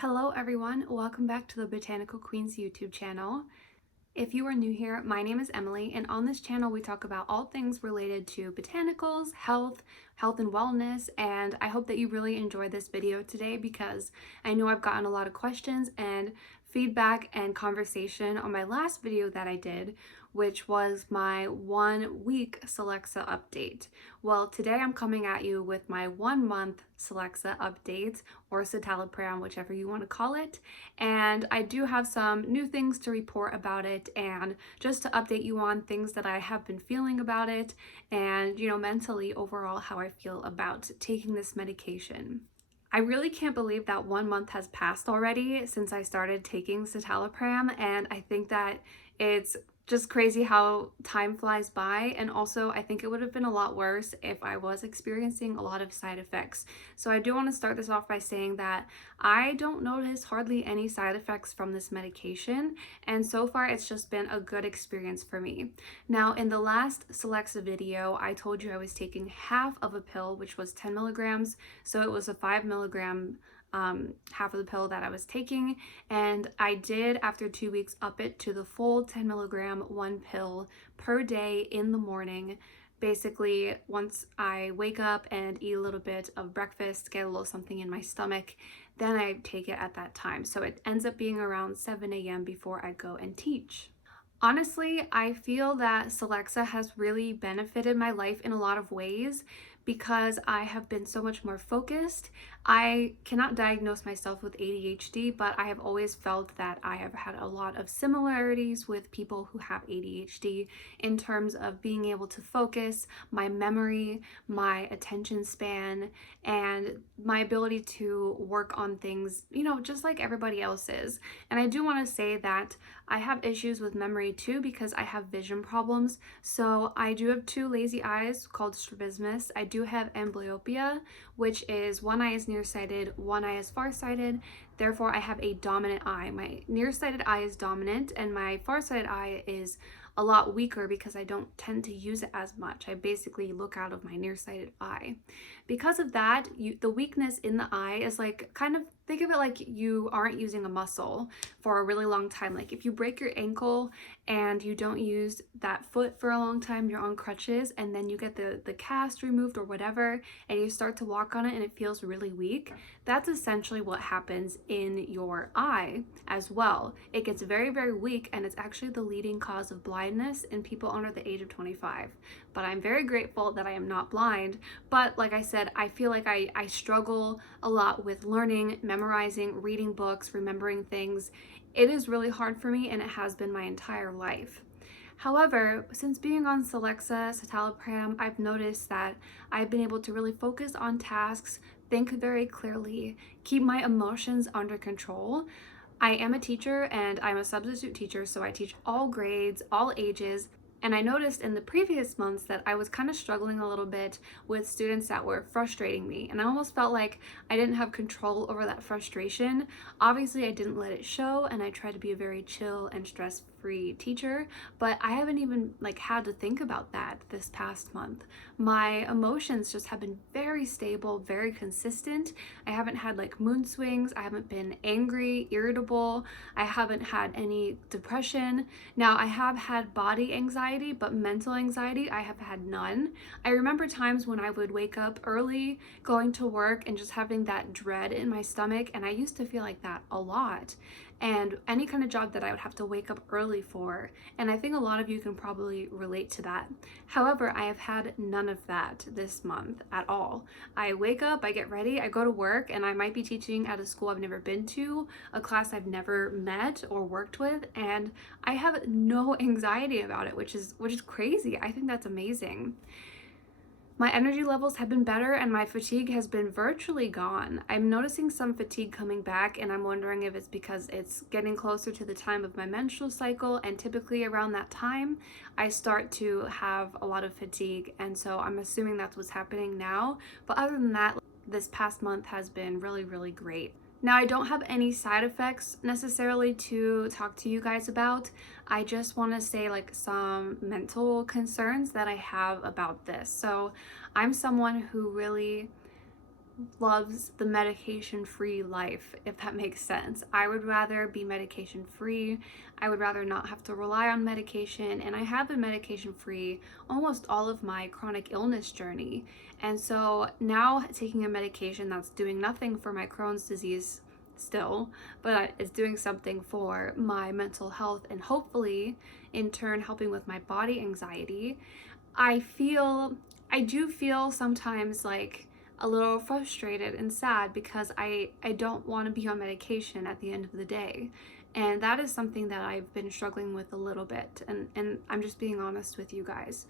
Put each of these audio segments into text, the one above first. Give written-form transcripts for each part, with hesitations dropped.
Hello everyone, welcome back to the Botanical Queens YouTube channel. If you are new here, my name is Emily, and on this channel we talk about all things related to botanicals, health and wellness, and I hope that you really enjoyed this video today because I know I've gotten a lot of questions and feedback and conversation on my last video that I did, which was my 1 week Celexa update. Well, today I'm coming at you with my 1 month Celexa update, or citalopram, whichever you want to call it. And I do have some new things to report about it and just to update you on things that I have been feeling about it and, mentally overall how I feel about taking this medication. I really can't believe that 1 month has passed already since I started taking citalopram, and I think that it's just crazy how time flies by. And also I think it would have been a lot worse if I was experiencing a lot of side effects. So I do want to start this off by saying that I don't notice hardly any side effects from this medication, and so far it's just been a good experience for me. Now, in the last Celexa video, I told you I was taking half of a pill, which was 10 milligrams, so it was a 5 milligram half of the pill that I was taking, and I did, after 2 weeks, up it to the full 10 milligram, one pill per day in the morning. Basically, once I wake up and eat a little bit of breakfast, get a little something in my stomach, then I take it at that time. So it ends up being around 7 a.m. before I go and teach. Honestly, I feel that Celexa has really benefited my life in a lot of ways because I have been so much more focused. I cannot diagnose myself with ADHD, but I have always felt that I have had a lot of similarities with people who have ADHD in terms of being able to focus, my memory, my attention span, and my ability to work on things, just like everybody else is. And I do want to say that I have issues with memory too because I have vision problems. So I do have two lazy eyes called strabismus. I do have amblyopia, which is one eye is nearsighted, one eye is farsighted. Therefore, I have a dominant eye. My nearsighted eye is dominant and my farsighted eye is a lot weaker because I don't tend to use it as much. I basically look out of my nearsighted eye. Because of that, the weakness in the eye is like, kind of think of it like you aren't using a muscle for a really long time. Like if you break your ankle and you don't use that foot for a long time, you're on crutches, and then you get the cast removed or whatever, and you start to walk on it and it feels really weak. That's essentially what happens in your eye as well. It gets very, very weak, and it's actually the leading cause of blindness in people under the age of 25. But I'm very grateful that I am not blind. But like I said, I feel like I struggle a lot with learning, memorizing, reading books, remembering things. It is really hard for me, and it has been my entire life. However, since being on Celexa, citalopram, I've noticed that I've been able to really focus on tasks, think very clearly, keep my emotions under control. I am a teacher and I'm a substitute teacher, so I teach all grades, all ages. And I noticed in the previous months that I was kind of struggling a little bit with students that were frustrating me. And I almost felt like I didn't have control over that frustration. Obviously, I didn't let it show, and I tried to be a very chill and stress-free teacher, but I haven't even had to think about that this past month. My emotions just have been very stable, very consistent. I haven't had mood swings. I haven't been angry, irritable. I haven't had any depression. Now, I have had body anxiety, but mental anxiety, I have had none. I remember times when I would wake up early, going to work, and just having that dread in my stomach, and I used to feel like that a lot. And any kind of job that I would have to wake up early for, and I think a lot of you can probably relate to that. However, I have had none of that this month at all. I wake up, I get ready, I go to work, and I might be teaching at a school I've never been to, a class I've never met or worked with, and I have no anxiety about it, which is crazy. I think that's amazing. My energy levels have been better and my fatigue has been virtually gone. I'm noticing some fatigue coming back, and I'm wondering if it's because it's getting closer to the time of my menstrual cycle, and typically around that time I start to have a lot of fatigue, and so I'm assuming that's what's happening now. But other than that, this past month has been really, really great. Now, I don't have any side effects necessarily to talk to you guys about. I just want to say some mental concerns that I have about this. So I'm someone who really loves the medication-free life, if that makes sense. I would rather be medication-free. I would rather not have to rely on medication, and I have been medication-free almost all of my chronic illness journey. And so now taking a medication that's doing nothing for my Crohn's disease still, but is doing something for my mental health and hopefully in turn helping with my body anxiety, I do feel sometimes like a little frustrated and sad because I don't want to be on medication at the end of the day. And that is something that I've been struggling with a little bit, and I'm just being honest with you guys.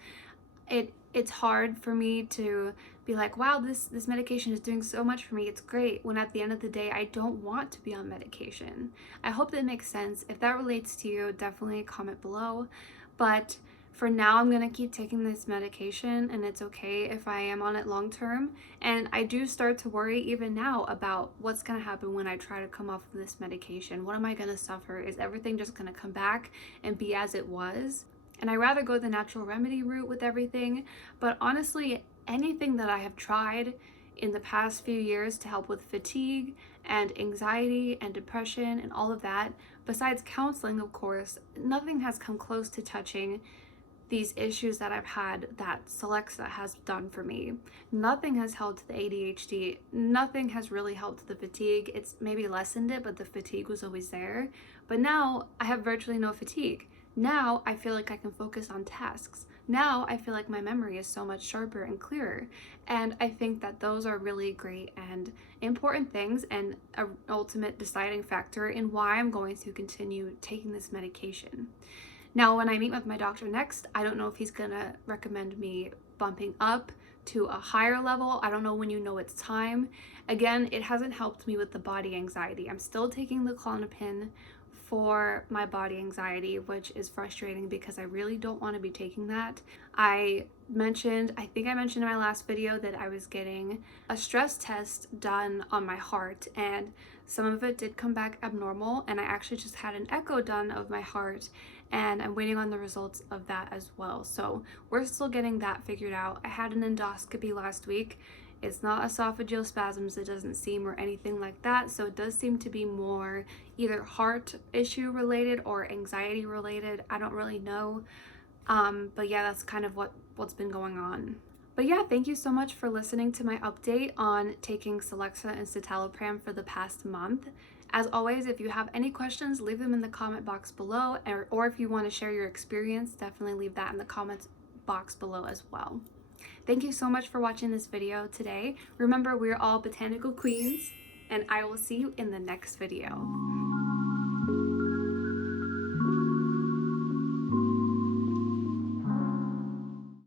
It's hard for me to be like, wow, this medication is doing so much for me, it's great, when at the end of the day I don't want to be on medication. I hope that makes sense. If that relates to you, definitely comment below. But for now, I'm gonna keep taking this medication, and it's okay if I am on it long term. And I do start to worry even now about what's gonna happen when I try to come off of this medication. What am I gonna suffer? Is everything just gonna come back and be as it was? And I rather go the natural remedy route with everything. But honestly, anything that I have tried in the past few years to help with fatigue and anxiety and depression and all of that, besides counseling, of course, nothing has come close to touching these issues that I've had that Celexa has done for me. Nothing has helped the ADHD. Nothing has really helped the fatigue. It's maybe lessened it, but the fatigue was always there. But now I have virtually no fatigue. Now I feel like I can focus on tasks. Now I feel like my memory is so much sharper and clearer. And I think that those are really great and important things, and an ultimate deciding factor in why I'm going to continue taking this medication. Now, when I meet with my doctor next, I don't know if he's gonna recommend me bumping up to a higher level. I don't know when you know it's time. Again, it hasn't helped me with the body anxiety. I'm still taking the Klonopin for my body anxiety, which is frustrating because I really don't want to be taking that. I think I mentioned in my last video that I was getting a stress test done on my heart, and some of it did come back abnormal, and I actually just had an echo done of my heart, and I'm waiting on the results of that as well. So we're still getting that figured out. I had an endoscopy last week. It's not esophageal spasms, it doesn't seem, or anything like that. So it does seem to be more either heart issue related or anxiety related. I don't really know. But yeah, that's kind of what's been going on. But yeah, thank you so much for listening to my update on taking Celexa and citalopram for the past month. As always, if you have any questions, leave them in the comment box below, or if you want to share your experience, definitely leave that in the comments box below as well. Thank you so much for watching this video today. Remember, we're all botanical queens, and I will see you in the next video.